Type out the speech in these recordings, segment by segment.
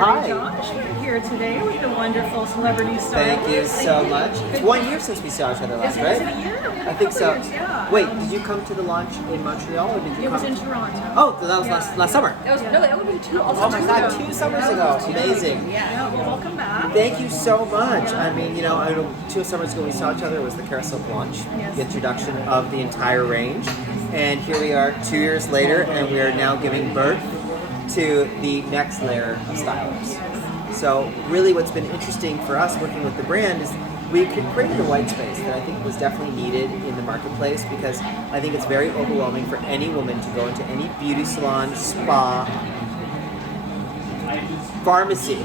Hi. Josh. We're here today with the wonderful celebrity stylist. Thank you so much. It's 1 year since we saw each other last, right? Is it a year? I think so. Years, yeah. Wait, did you come to the launch in Montreal or did you It was come? in Toronto. Oh, so that was last summer. That would be two. Oh my God, 2 summers ago. Amazing. Yeah. Well, welcome back. Thank you so much. I mean, you know, 2 summers ago we saw each other. It was the Kerasilk launch, Yes. the introduction of the entire range. And here we are 2 years later, and we are now giving birth to the next layer of stylers. So really what's been interesting for us working with the brand is we created a white space that I think was definitely needed in the marketplace, because I think it's very overwhelming for any woman to go into any beauty salon, spa, pharmacy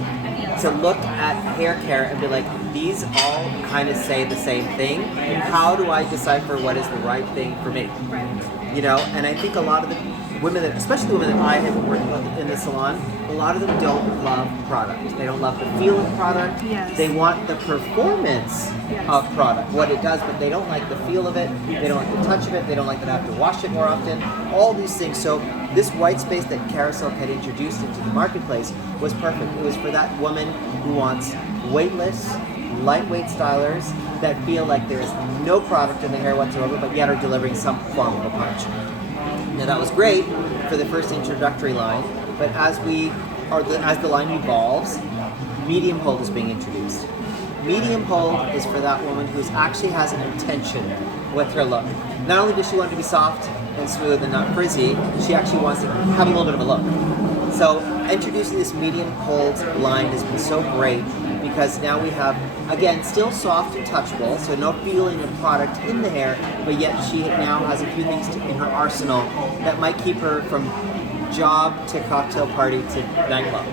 to look at hair care and be like, these all kind of say the same thing. How do I decipher what is the right thing for me? You know, and I think a lot of the women that, especially the women that I have been working with in the salon, a lot of them don't love product. They don't love the feel of product. Yes. They want the performance of product, what it does, but they don't like the feel of it. They don't like the touch of it. They don't like that I have to wash it more often. All these things. So this white space that Kerasilk had introduced into the marketplace was perfect. It was for that woman who wants weightless, lightweight stylers that feel like there is no product in the hair whatsoever, but yet are delivering some form of a punch. Now that was great for the first introductory line, but as the line evolves, medium hold is being introduced. Medium hold is for that woman who actually has an intention with her look. Not only does she want to be soft and smooth and not frizzy, she actually wants to have a little bit of a look. So introducing this medium hold line has been so great, because now we have, again, still soft and touchable, so no feeling of product in the hair, but yet she now has a few things in her arsenal that might keep her from job to cocktail party to nightclub.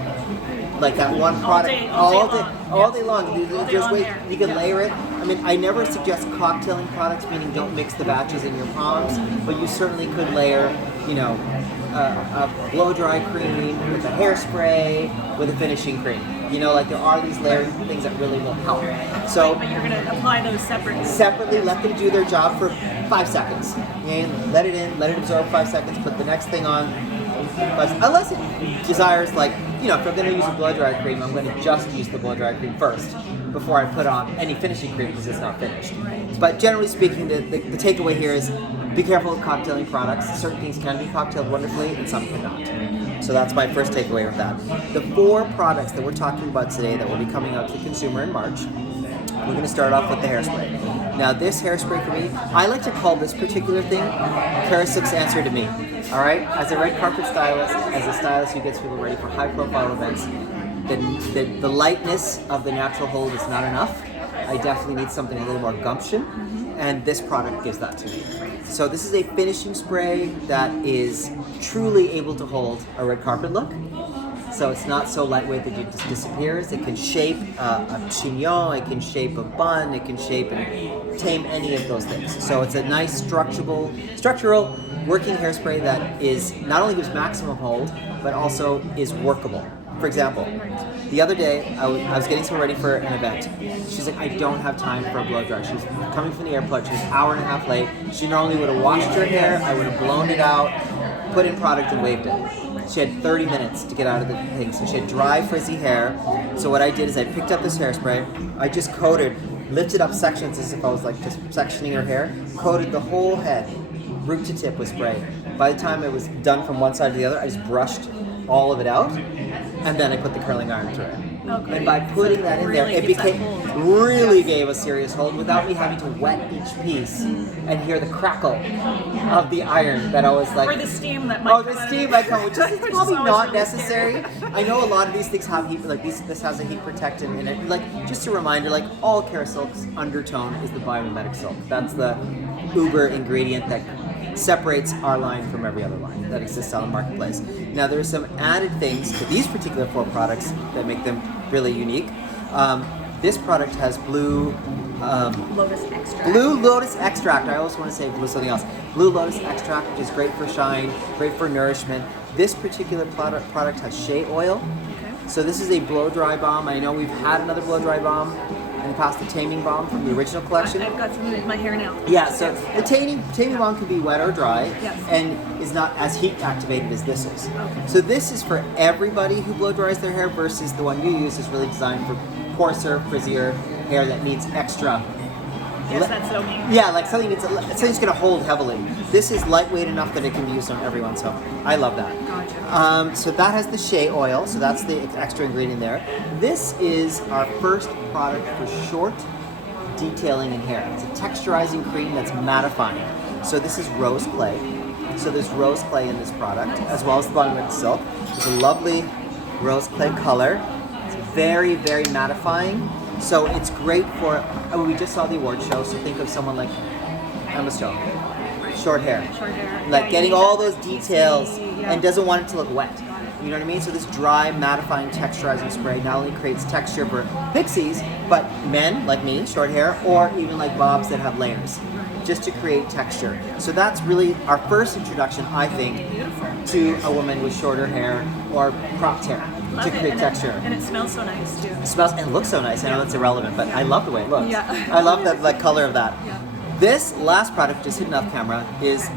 Like that one product all day long. You can layer it. I mean, I never suggest cocktailing products, meaning don't mix the batches in your palms, but you certainly could layer, you know, a blow dry cream with a hairspray with a finishing cream. You know, like there are these layering things that really will help. So, But you're going to apply those separately. Separately, let them do their job for 5 seconds. And let it in, let it absorb 5 seconds, put the next thing on. Unless it desires, like, you know, if I'm going to use a blow dry cream, I'm going to just use the blow dry cream first before I put on any finishing cream, because it's not finished. But generally speaking, the takeaway here is be careful with cocktailing products. Certain things can be cocktailed wonderfully and some cannot. So that's my first takeaway with that. The 4 products that we're talking about today that will be coming out to the consumer in March, we're going to start off with the hairspray. Now this hairspray for me, I like to call this particular thing Kerasilk's answer to me. All right, as a red carpet stylist, as a stylist who gets people ready for high-profile events, the lightness of the natural hold is not enough. I definitely need something a little more gumption, and this product gives that to me. So this is a finishing spray that is truly able to hold a red carpet look. So it's not so lightweight that it just disappears. It can shape a chignon, it can shape a bun, it can shape and tame any of those things. So it's a nice structural working hairspray that is not only gives maximum hold, but also is workable. For example, the other day I was getting someone ready for an event. She's like, I don't have time for a blow dry. She was coming from the airport. She was an hour and a half late. She normally would have washed her hair. I would have blown it out, put in product, and waved it. She had 30 minutes to get out of the thing. So she had dry, frizzy hair. So what I did is I picked up this hairspray. I just lifted up sections as if I was like just sectioning her hair, coated the whole head, root to tip with spray. By the time it was done from one side to the other, I just brushed all of it out, and then I put the curling iron through it. Okay. And by putting that in there, it gave a serious hold without me having to wet each piece and hear the crackle of the iron that I was like... Or the steam that might come, which is probably not necessary. I know a lot of these things have heat, like this has a heat protectant in it. Like, just a reminder, like all Kerasilk's undertone is the biomimetic silk. That's the uber ingredient that separates our line from every other line that exists on the marketplace. Now there are some added things to these particular 4 products that make them really unique. This product has blue lotus extract. I always want to say blue something else. Blue lotus extract, which is great for shine, great for nourishment. This particular product has shea oil. So this is a blow dry balm. I know we've had another blow dry balm and you pass the taming balm from the original collection. I've got some in my hair now. Yeah, so the taming balm can be wet or dry, Yes. and is not as heat activated as this is. Okay. So this is for everybody who blow dries their hair versus the one you use is really designed for coarser, frizzier hair that needs extra. Yes, that's so me. Yeah, like something's going to hold heavily. This is lightweight enough that it can be used on everyone, so I love that. Gotcha. So that has the shea oil, so that's the extra ingredient there. This is our first product for short detailing in hair. It's a texturizing cream that's mattifying. So this is rose clay. So there's rose clay in this product, as well as the bottom of silk. It's a lovely rose clay color. It's very, very mattifying. So it's great for, we just saw the award show, so think of someone like Emma Stone. Short hair. Short hair. Like Yeah, getting you need all that those details PCC, and doesn't want it to look wet. You know what I mean? So this dry, mattifying, texturizing spray not only creates texture for pixies, but men like me, short hair, or even like bobs that have layers, just to create texture. So that's really our first introduction, I think, to a woman with shorter hair or cropped hair to create texture. And it smells so nice too. It smells and looks so nice. I know it's irrelevant, but I love the way it looks. Yeah. I love that like color of that. Yeah. This last product, which is hidden off camera, is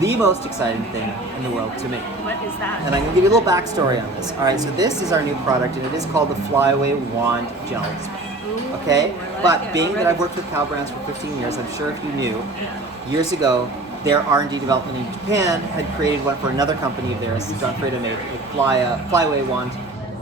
the most exciting thing in the world to me. What is that? And I'm going to give you a little backstory on this. All right, so this is our new product, and it is called the Flyaway Wand Gels. Okay? But being that I've worked with cow brands for 15 years, I'm sure if you knew, years ago, their R&D development in Japan had created one for another company of theirs. John Frieda made a Flyaway Wand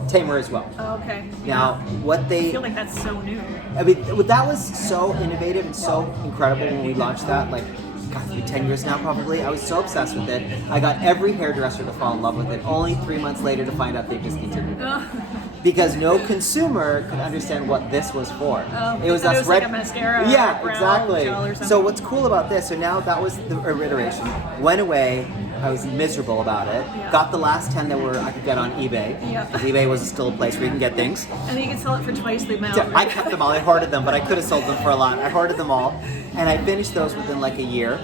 tamer as well. Oh, okay. Now, what I they... feel like that's so new. I mean, that was so innovative and so incredible when we launched that, like, God, 10 years now probably. I was so obsessed with it. I got every hairdresser to fall in love with it, only 3 months later to find out they discontinued it. Because no consumer could understand what this was for. It was us like a mascara yeah, or brow exactly. gel or something. So what's cool about this, so now that was the iteration, went away, I was miserable about it. Yeah. Got the last 10 that I could get on eBay. Yeah. Because eBay was still a place where you can get things. And then you can sell it for twice the amount. I kept them all. I hoarded them, but I could have sold them for a lot. I hoarded them all, and I finished those within like a year,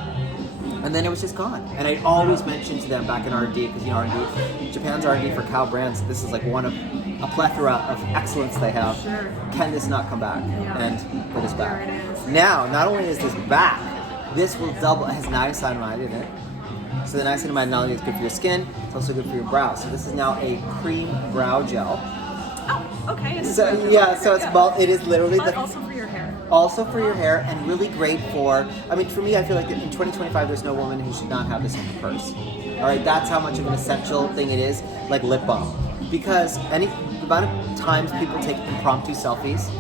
and then it was just gone. And I always mentioned to them back in R&D, because R&D, Japan's R&D for cow brands. This is like one of a plethora of excellence they have. Sure. Can this not come back Yeah. and put us back? There it is. Now, not only is this back, this will double. It has niacinamide in it. So the niacinamide not only is good for your skin, it's also good for your brow. So this is now a cream brow gel. Oh, okay. And So yeah, so it's it is literally But the also for your hair. also for your hair, and really great for, I mean, for me, I feel like in 2025, there's no woman who should not have this in her purse. All right, that's how much of an essential thing it is, like lip balm. Because the amount of times people take impromptu selfies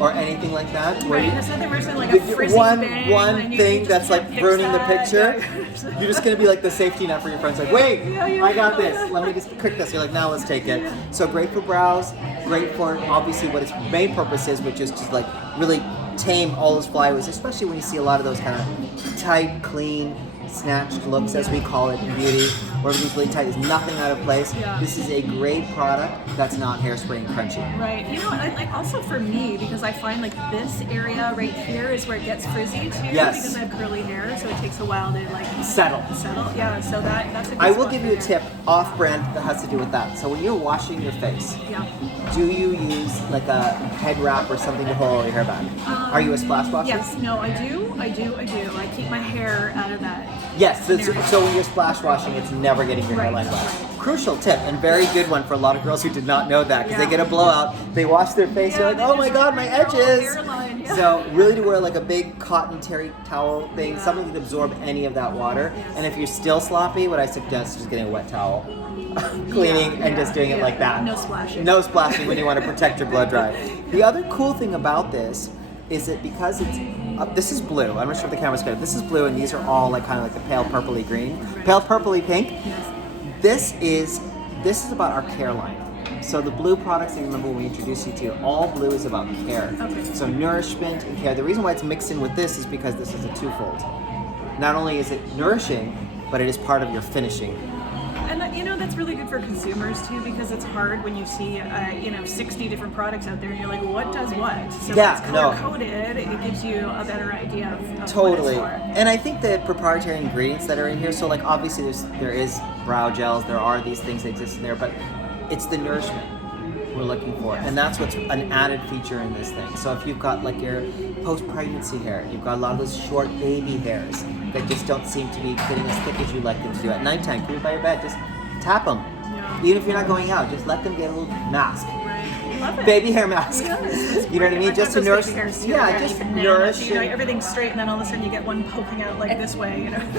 or anything like that, where Right, you, there's nothing worse than like a frizzy one bang, one and you thing just that's can't like fix ruining the that. picture, Yeah. you're just gonna be like the safety net for your friends. Like, wait, Yeah, yeah. I got this. Let me just cook this. You're like, now let's take it. So great for brows. Great for obviously what its main purpose is, which is to like really tame all those flyaways, especially when you see a lot of those kind of tight, clean, snatched looks, as we call it in beauty, where everything's really tight. There's nothing out of place. Yeah. This is a great product that's not hairspray and crunchy. Right. You know, and like also for me, because I find like this area right here is where it gets frizzy too. Yes. Because I have curly hair, so it takes a while to like Settle. settle. Yeah. So that's a good I will spot give for you a hair. tip off-brand that has to do with that. So when you're washing your face, Yeah. do you use like a head wrap or something to hold your hair back? Are you a splash washer? Yes. No, I do. I keep my hair out of that. Yes, so when you're splash washing, it's never getting your hairline Right, wet. right. Crucial tip, and very good one for a lot of girls who did not know that, because Yeah. they get a blowout, they wash their face, they're like, they oh my just god, my ruin their whole edges! hairline, yeah. So really to wear like a big cotton terry towel thing, Yeah. something that absorb any of that water, and if you're still sloppy, what I suggest is just getting a wet towel, cleaning, and just doing it like that. No splashing. No splashing when you want to protect your blow dry. The other cool thing about this is that because it's this is blue. I'm not sure if the camera's good. This is blue, and these are all like kind of like the pale purpley green, pale purpley pink. This is about our care line. So the blue products that you remember when we introduced you to, all blue is about care. Okay. So nourishment and care. The reason why it's mixed in with this is because this is a twofold. Not only is it nourishing, but it is part of your finishing. And you know, that's really good for consumers too, because it's hard when you see 60 different products out there and you're like, what does what? So Yeah, when it's color coded, it gives you a better idea of Totally. what it's for. And I think the proprietary ingredients that are in here, so like obviously there is brow gels, there are these things that exist in there, but it's the nourishment. we're looking for. And that's what's an added feature in this thing. So if you've got like your post-pregnancy hair, you've got a lot of those short baby hairs that just don't seem to be getting as thick as you like them to do at nighttime, keep it by your bed, just tap them. Yeah. Even if you're not going out, just let them get a little mask. Love it. Baby hair mask. Yes, you know what I mean? Just to nourish. Yeah, just nourish. You know, everything's straight, and then all of a sudden you get one poking out like this way. You know.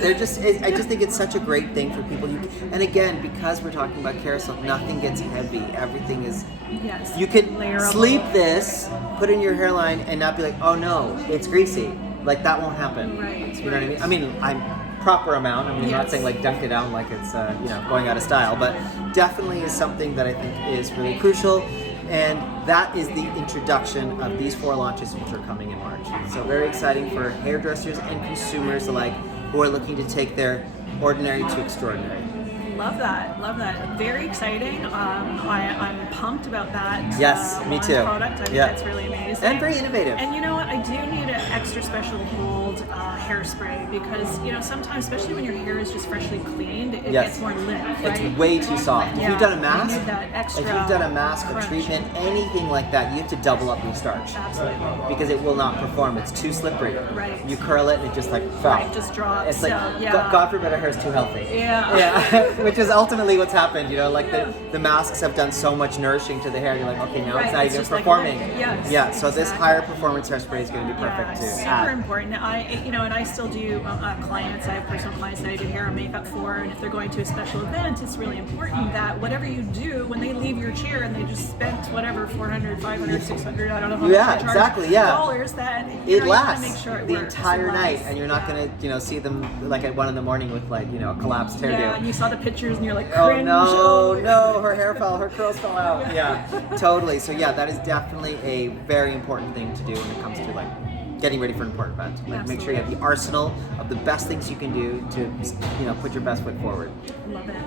They're just. I just think it's such a great thing for people. And again, because we're talking about Kerasilk, nothing gets heavy. Everything is. Yes. You can Layerable. sleep this, put it in your hairline, and not be like, oh no, it's greasy. Like that won't happen. Right. You know what I mean? I mean, I'm proper amount. I mean, I'm not saying like dunk it down like it's going out of style, but definitely is something that I think is really crucial. And that is the introduction of these 4 launches which are coming in March. So very exciting for hairdressers and consumers alike who are looking to take their ordinary to extraordinary. Love that. Very exciting. I'm pumped about that. Yes, me too. Product. I think that's really amazing. And very innovative. And you know what? I do need an extra special hold hairspray because sometimes, especially when your hair is just freshly cleaned, it gets more limp. Right? It's way too soft. If you've done a mask, you need that extra if you've done a mask, crunch. a treatment, anything like that, you have to double up your starch. Absolutely. Because it will not perform. It's too slippery. Right. You curl it and it just like fell. Right, just drops. It's like God forbid our hair is too healthy. Yeah. Which is ultimately what's happened. Like the masks have done so much nourishing to the hair. You're like, okay, now it's not even performing. So this higher performance hairspray is going to be perfect too. Super important. And I still do clients. I have personal clients that I do hair and makeup for, and if they're going to a special event, it's really important that whatever you do, when they leave your chair and they just spent whatever $400, $500, $600, I don't know how much they charge, dollars, that it lasts make sure it the works. entire night, and you're not going to see them like at 1 a.m. with like a collapsed hairdo. Yeah, and you saw the pictures and you're like, cringe. Oh no, her hair fell, her curls fell out. Yeah, totally. So that is definitely a very important thing to do when it comes to like getting ready for an important event. Like make sure you have the arsenal of the best things you can do to put your best foot forward. Love it.